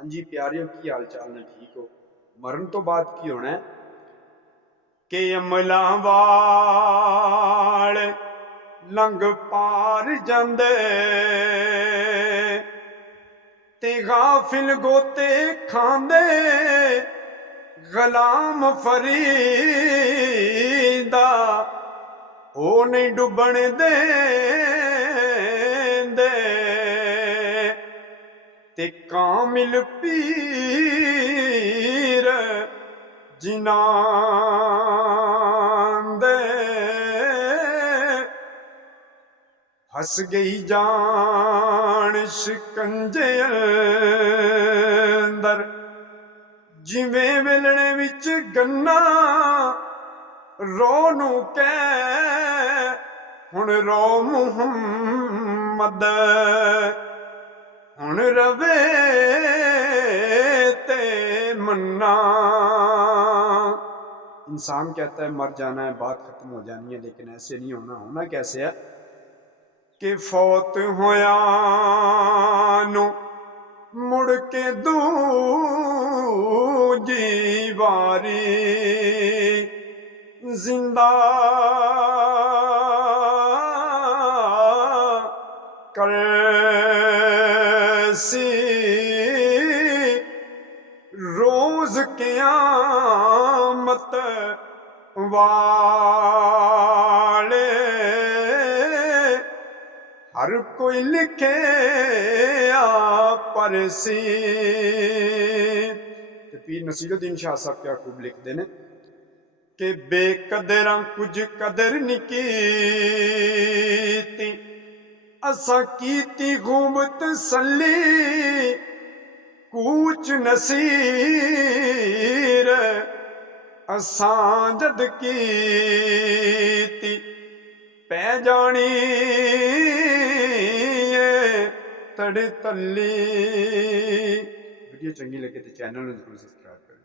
हाँ जी प्यारियों, की हाल चाल ने? ठीक हो? मरण तो बाद की होना है कि अमलां वाल लंघ पार जांदे ते गाफिल गोते खांदे गुलाम फरीदा ओ नहीं डुबण देंदे ते कामिल पीर जिनां दे फस गई जान शिकंजे अंदर जिवें वेलणे विच गन्ना रो नू कह हुण रो मुहम्मद हुण रवे ते मन्ना। इंसान कहता है मर जाना है, बात खत्म हो जानी है, लेकिन ऐसे नहीं होना। होना कैसे है कि फौत होया नु मुड़ के दूजी वारी जिंदा करसी रोज क़यामत वाले हर कोई लिखे परसी। पीर नसीरुद्दीन शाह साहब क्या खूब लिखते ने कि बेकदरां कुछ कदर नहीं कीती असा कीती खूब तसल्ली कूच नसीर असां जद कीती पै जानी तड़े तली। वीडियो चंगी लगे तो चैनल में जरूर सब्सक्राइब करें।